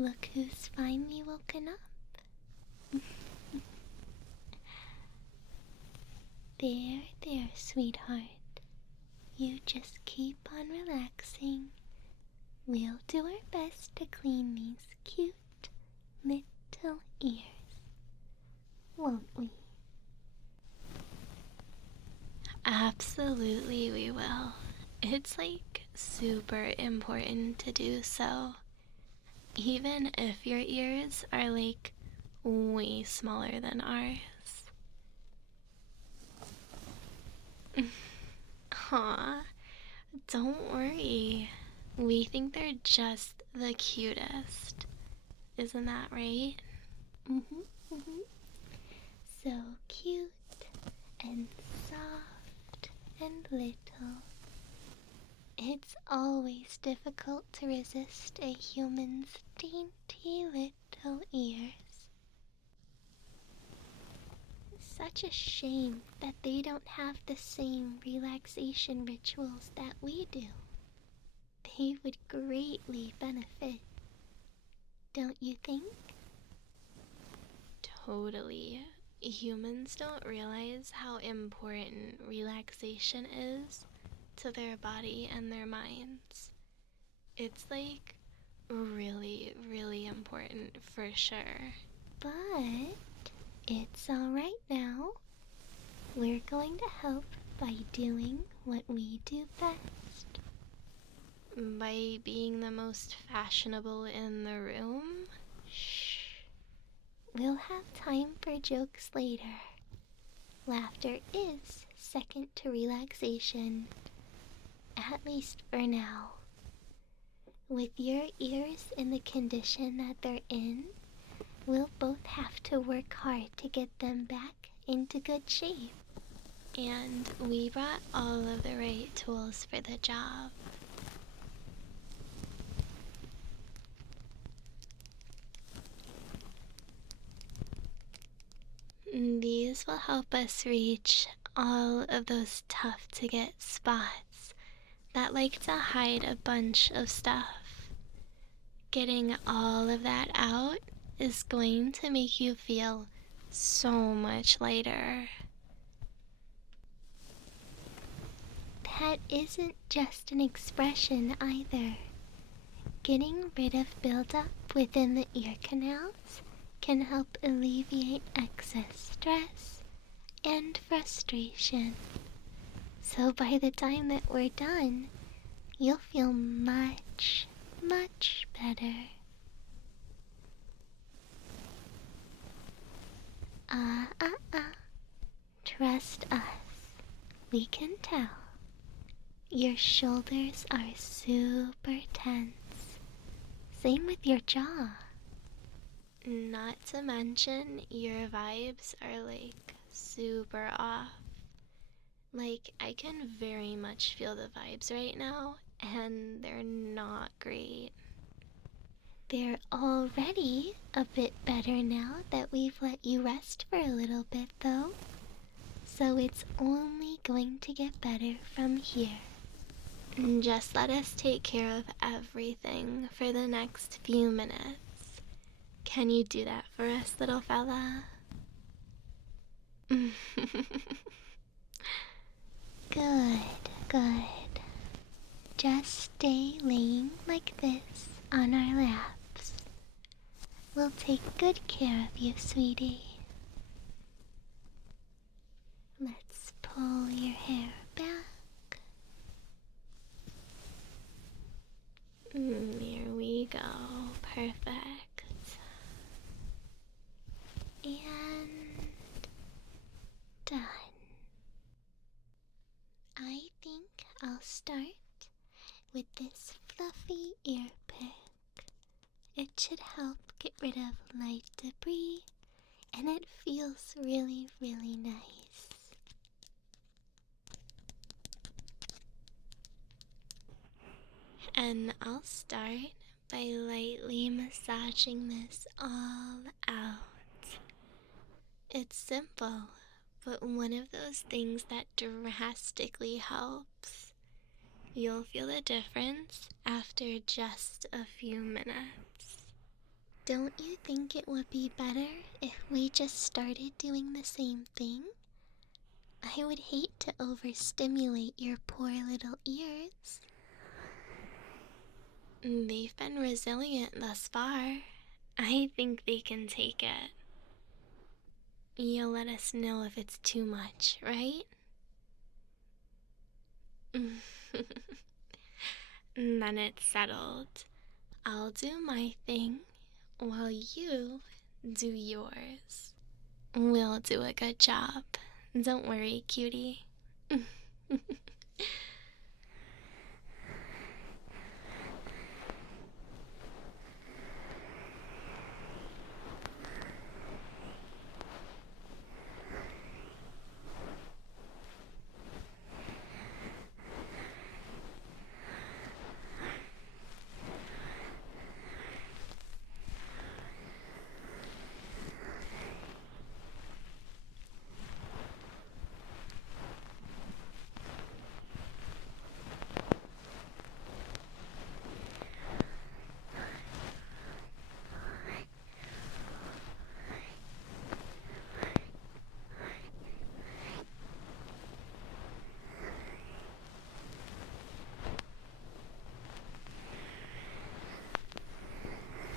Look who's finally woken up. There, sweetheart. You just keep on relaxing. We'll do our best to clean these cute little ears, won't we? Absolutely, we will. It's like super important to do so. Even if your ears are like way smaller than ours. Aw, don't worry. We think they're just the cutest. Isn't that right? So cute and soft and little. It's always difficult to resist a human's dainty little ears. Such a shame that they don't have the same relaxation rituals that we do. They would greatly benefit, don't you think? Totally. Humans don't realize how important relaxation is to their body and their minds. It's like really, really important for sure. But it's alright now. We're going to help by doing what we do best. By being the most fashionable in the room? Shh. We'll have time for jokes later. Laughter is second to relaxation. At least for now. With your ears in the condition that they're in, we'll both have to work hard to get them back into good shape. And we brought all of the right tools for the job. These will help us reach all of those tough to get spots that like to hide a bunch of stuff. Getting all of that out is going to make you feel so much lighter. That isn't just an expression either. Getting rid of buildup within the ear canals can help alleviate excess stress and frustration. So by the time that we're done, you'll feel much, much better. Trust us. We can tell. Your shoulders are super tense. Same with your jaw. Not to mention, your vibes are like super off. Like, I can very much feel the vibes right now, and they're not great. They're already a bit better now that we've let you rest for a little bit, though. So it's only going to get better from here. Just let us take care of everything for the next few minutes. Can you do that for us, little fella? Good. Just stay laying like this on our laps. We'll take good care of you, sweetie. Let's pull your hair back. Here we go. Perfect. And done. I think I'll start with this fluffy ear pick. It should help get rid of light debris, and it feels really, really nice. And I'll start by lightly massaging this all out. It's simple, but one of those things that drastically helps. You'll feel the difference after just a few minutes. Don't you think it would be better if we just started doing the same thing? I would hate to overstimulate your poor little ears. They've been resilient thus far. I think they can take it. You'll let us know if it's too much, right? Then it's settled. I'll do my thing while you do yours. We'll do a good job. Don't worry, cutie.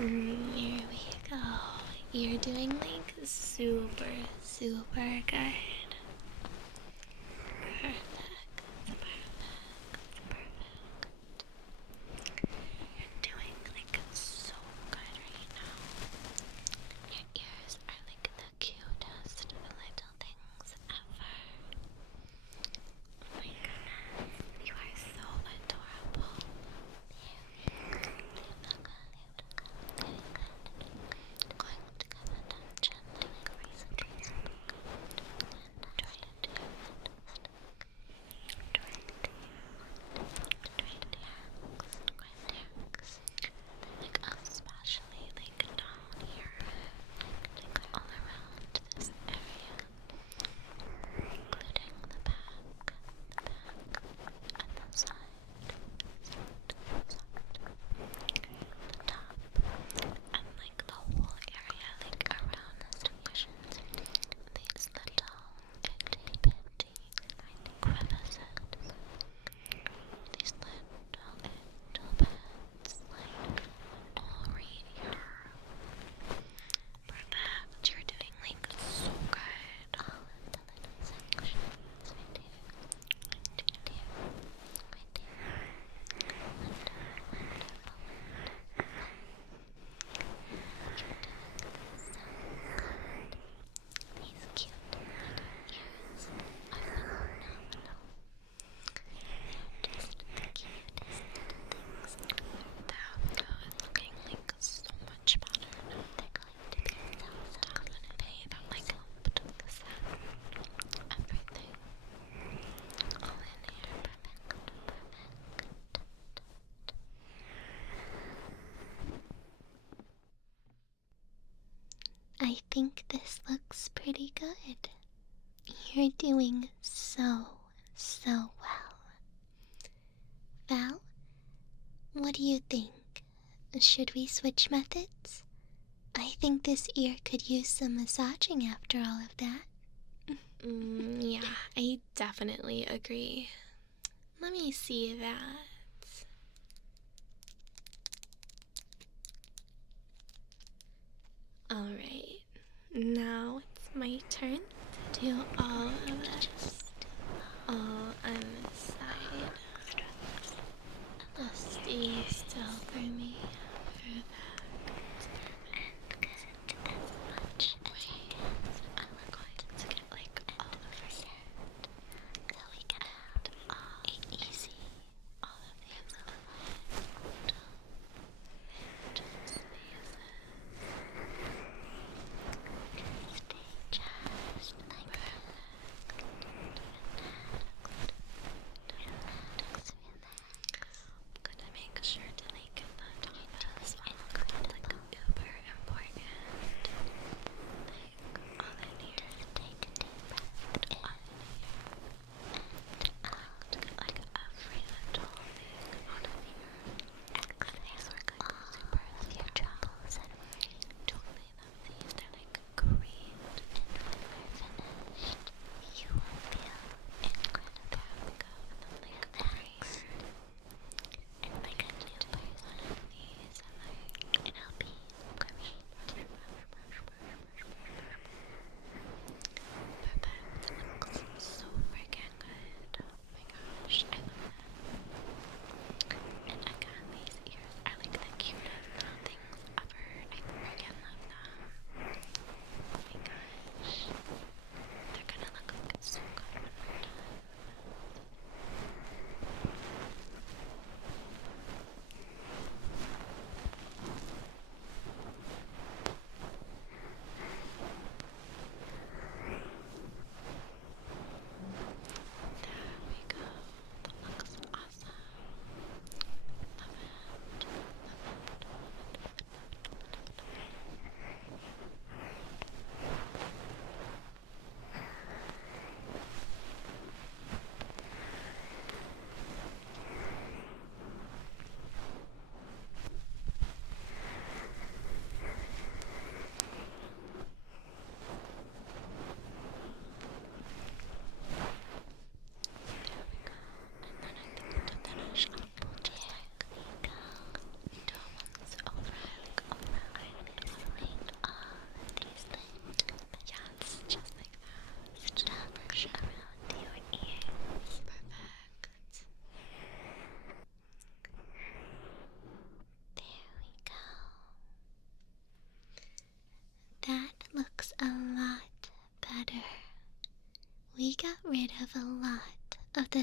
Here we go. You're doing like super good. Perfect. You're doing like so good right now. Your ears are like the cutest little things ever. Oh my goodness, you are so adorable. Like especially like down here, like all around this area, including the back, and the side, the top, and like the whole area, like around the stations. These little itty bitty crevices. These little bits, like all right here. Perfect. You're doing like so good. All of the little sections right here. Right here. Right here. Wonderful. These cute little ears are phenomenal. They're just the cutest little things. That is looking like so much better. They're going to be so good. That like helped with the sound. Everything. All in here. Perfect. I think this looks pretty good. You're doing so well. Val, what do you think? Should we switch methods? I think this ear could use some massaging after all of that. Yeah, I definitely agree. Let me see that. Alright, now it's my turn to do all of this. All on this side. Stay still for me. Perfect. And get as much as you can. And we're going to get like all over your head. So we can add a easy all of these little spaces. Stay just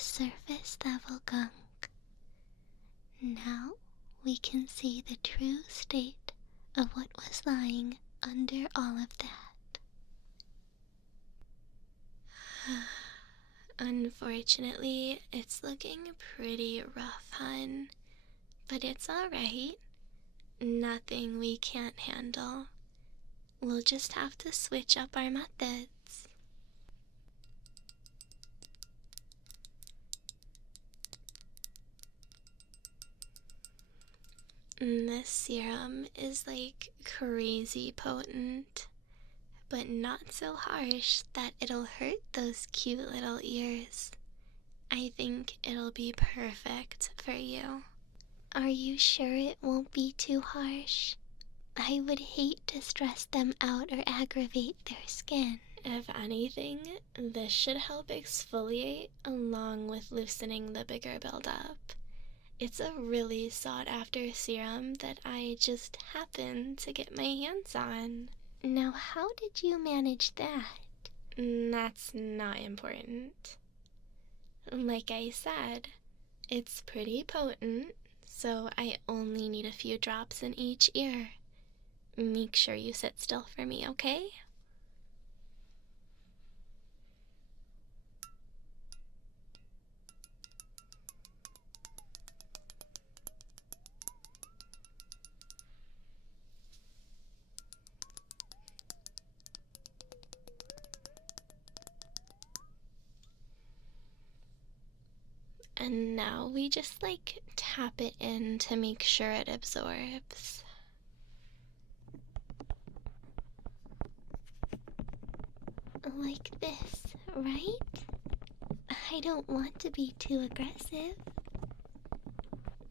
surface level gunk. Now we can see the true state of what was lying under all of that. Unfortunately, it's looking pretty rough, hun. But it's alright. Nothing we can't handle. We'll just have to switch up our methods. This serum is like crazy potent, but not so harsh that it'll hurt those cute little ears. I think it'll be perfect for you. Are you sure it won't be too harsh? I would hate to stress them out or aggravate their skin. If anything, this should help exfoliate along with loosening the bigger buildup. It's a really sought-after serum that I just happened to get my hands on. Now, how did you manage that? That's not important. Like I said, it's pretty potent, so I only need a few drops in each ear. Make sure you sit still for me, okay? And now we just tap it in to make sure it absorbs. Like this, right? I don't want to be too aggressive.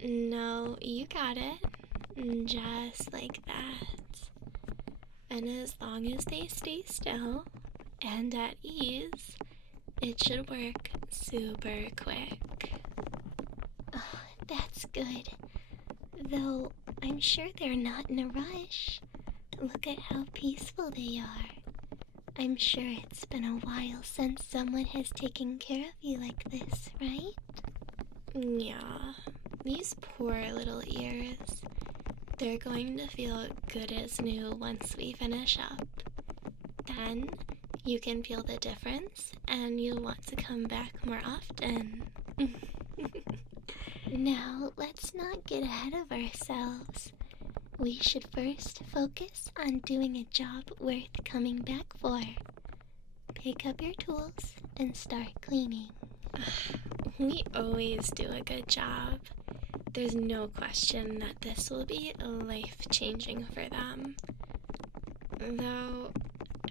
No, you got it. Just like that. And as long as they stay still and at ease, it should work super quick. Oh, that's good. Though I'm sure they're not in a rush. Look at how peaceful they are. I'm sure it's been a while since someone has taken care of you like this, right? Yeah, these poor little ears. They're going to feel good as new once we finish up. Then you can feel the difference and you'll want to come back more often. Now, let's not get ahead of ourselves. We should first focus on doing a job worth coming back for. Pick up your tools and start cleaning. We always do a good job. There's no question that this will be life-changing for them. Though,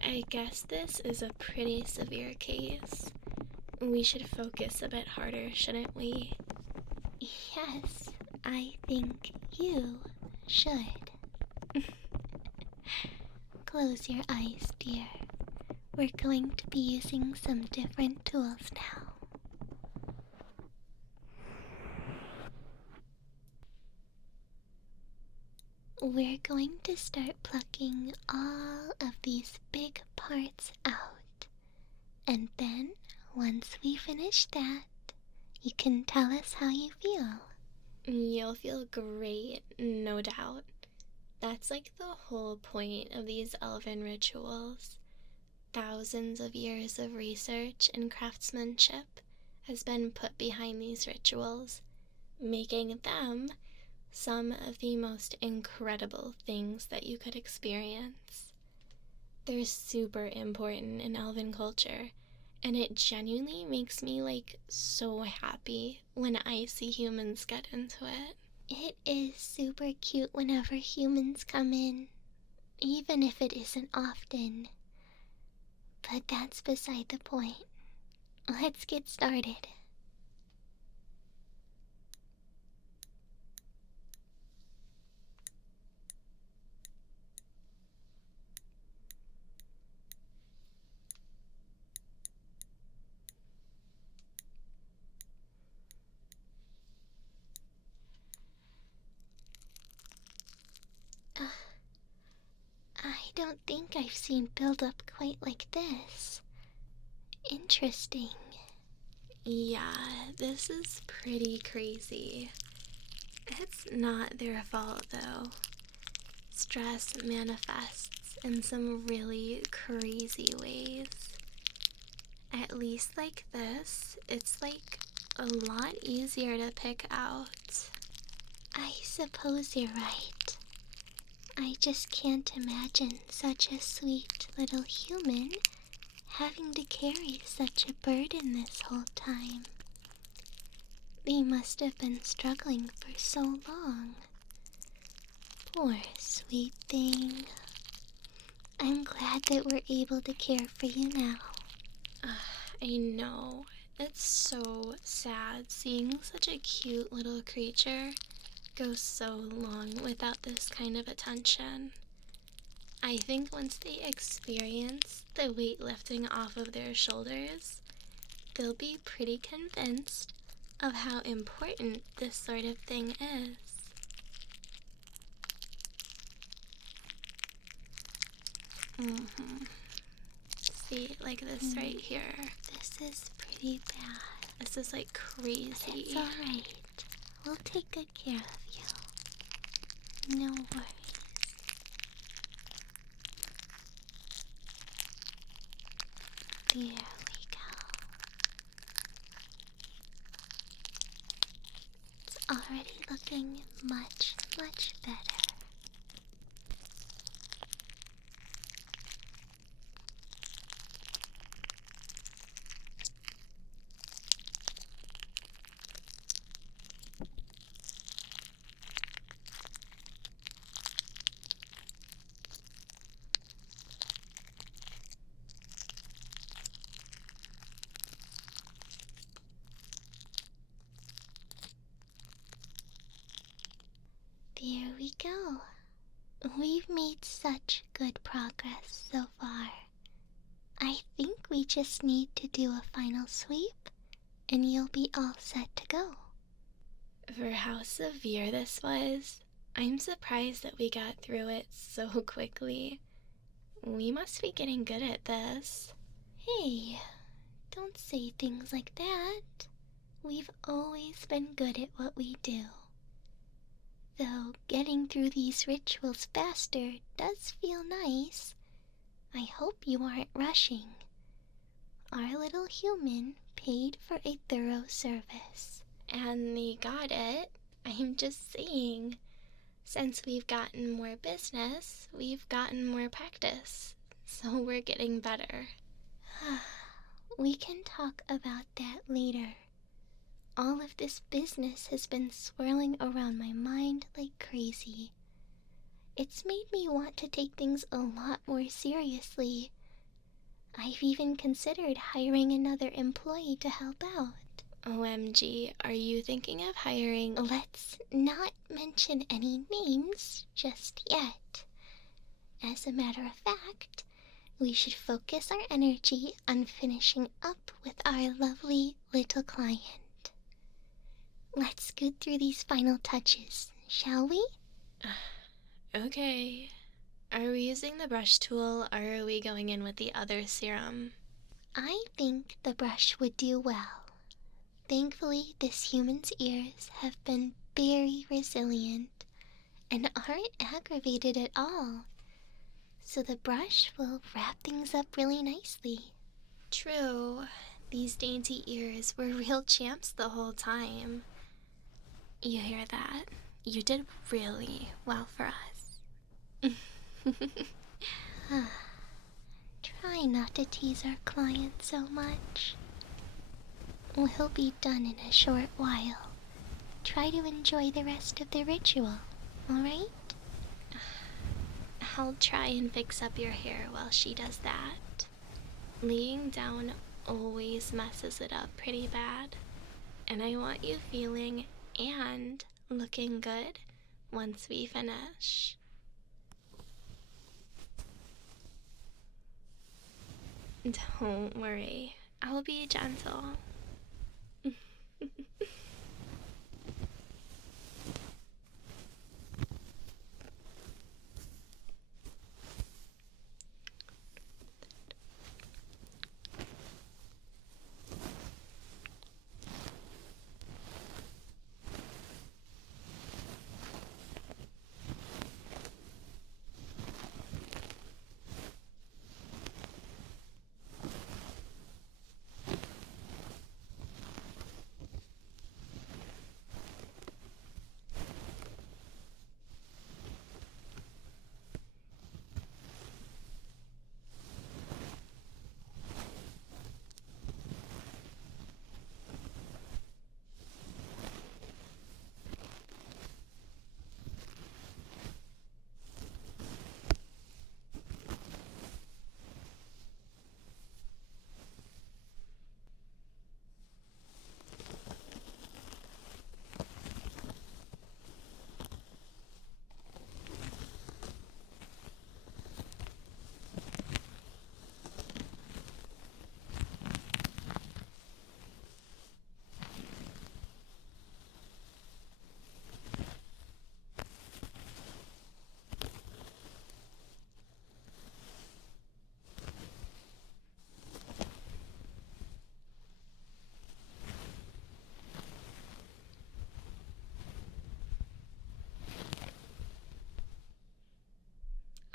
I guess this is a pretty severe case. We should focus a bit harder, shouldn't we? Yes, I think you should. Close your eyes, dear. We're going to be using some different tools now. We're going to start plucking all of these big parts out. And then, once we finish that, you can tell us how you feel. You'll feel great, no doubt. That's the whole point of these elven rituals. Thousands of years of research and craftsmanship has been put behind these rituals, making them some of the most incredible things that you could experience. They're super important in elven culture, and it genuinely makes me so happy when I see humans get into it. It is super cute whenever humans come in, even if it isn't often. But that's beside the point. Let's get started. I don't think I've seen build-up quite like this. Interesting. Yeah, this is pretty crazy. It's not their fault though. Stress manifests in some really crazy ways. At least like this, it's like a lot easier to pick out. I suppose you're right. I just can't imagine such a sweet little human having to carry such a burden this whole time. They must have been struggling for so long. Poor sweet thing. I'm glad that we're able to care for you now. I know. It's so sad seeing such a cute little creature go so long without this kind of attention. I think once they experience the weight lifting off of their shoulders, they'll be pretty convinced of how important this sort of thing is. See, like this right here. This is pretty bad. This is like crazy. But it's alright. We'll take good care of you. No worries. There we go. It's already looking much, much better. There we go. We've made such good progress so far. I think we just need to do a final sweep, and you'll be all set to go. For how severe this was, I'm surprised that we got through it so quickly. We must be getting good at this. Hey, don't say things like that. We've always been good at what we do. Though getting through these rituals faster does feel nice, I hope you aren't rushing. Our little human paid for a thorough service. And they got it. I'm just saying. Since we've gotten more business, we've gotten more practice. So we're getting better. We can talk about that later. All of this business has been swirling around my mind like crazy. It's made me want to take things a lot more seriously. I've even considered hiring another employee to help out. OMG, are you thinking of hiring? Let's not mention any names just yet. As a matter of fact, we should focus our energy on finishing up with our lovely little client. Let's scoot through these final touches, shall we? Okay. Are we using the brush tool or are we going in with the other serum? I think the brush would do well. Thankfully, this human's ears have been very resilient and aren't aggravated at all. So the brush will wrap things up really nicely. True. These dainty ears were real champs the whole time. You hear that? You did really well for us. Try not to tease our client so much. We'll be done in a short while. Try to enjoy the rest of the ritual, alright? I'll try and fix up your hair while she does that. Laying down always messes it up pretty bad. And I want you feeling and looking good once we finish. Don't worry, I'll be gentle.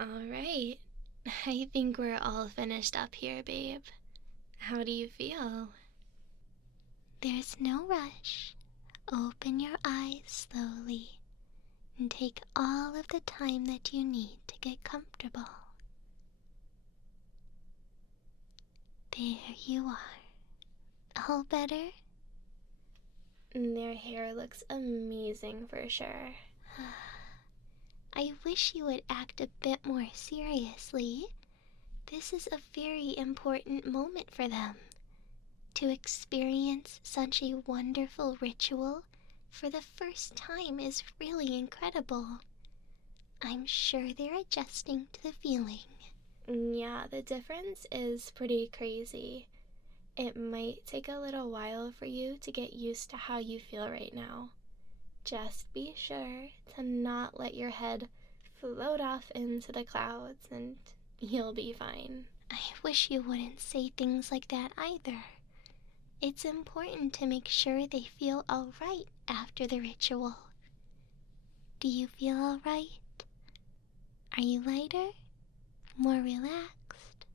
Alright, I think we're all finished up here, babe. How do you feel? There's no rush. Open your eyes slowly and take all of the time that you need to get comfortable. There you are. All better? Their hair looks amazing for sure. I wish you would act a bit more seriously. This is a very important moment for them. To experience such a wonderful ritual for the first time is really incredible. I'm sure they're adjusting to the feeling. Yeah, the difference is pretty crazy. It might take a little while for you to get used to how you feel right now. Just be sure to not let your head float off into the clouds and you'll be fine. I wish you wouldn't say things like that either. It's important to make sure they feel alright after the ritual. Do you feel alright? Are you lighter? More relaxed?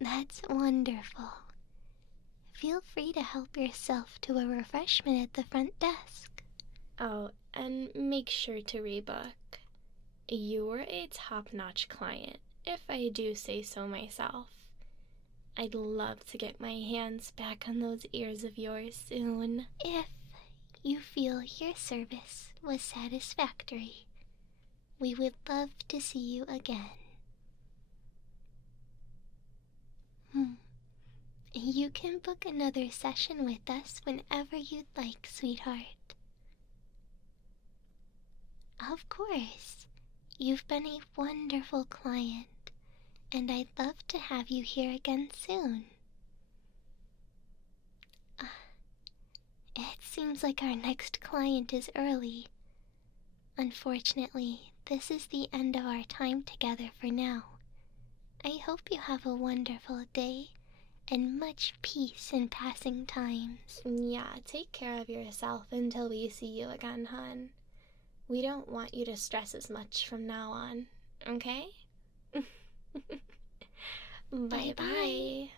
That's wonderful. Feel free to help yourself to a refreshment at the front desk. Oh, and make sure to rebook. You're a top-notch client, if I do say so myself. I'd love to get my hands back on those ears of yours soon. If you feel your service was satisfactory, we would love to see you again. You can book another session with us whenever you'd like, sweetheart. Of course. You've been a wonderful client, and I'd love to have you here again soon. It seems like our next client is early. Unfortunately, this is the end of our time together for now. I hope you have a wonderful day and much peace in passing times. Yeah, take care of yourself until we see you again, hon. We don't want you to stress as much from now on, okay? Bye-bye.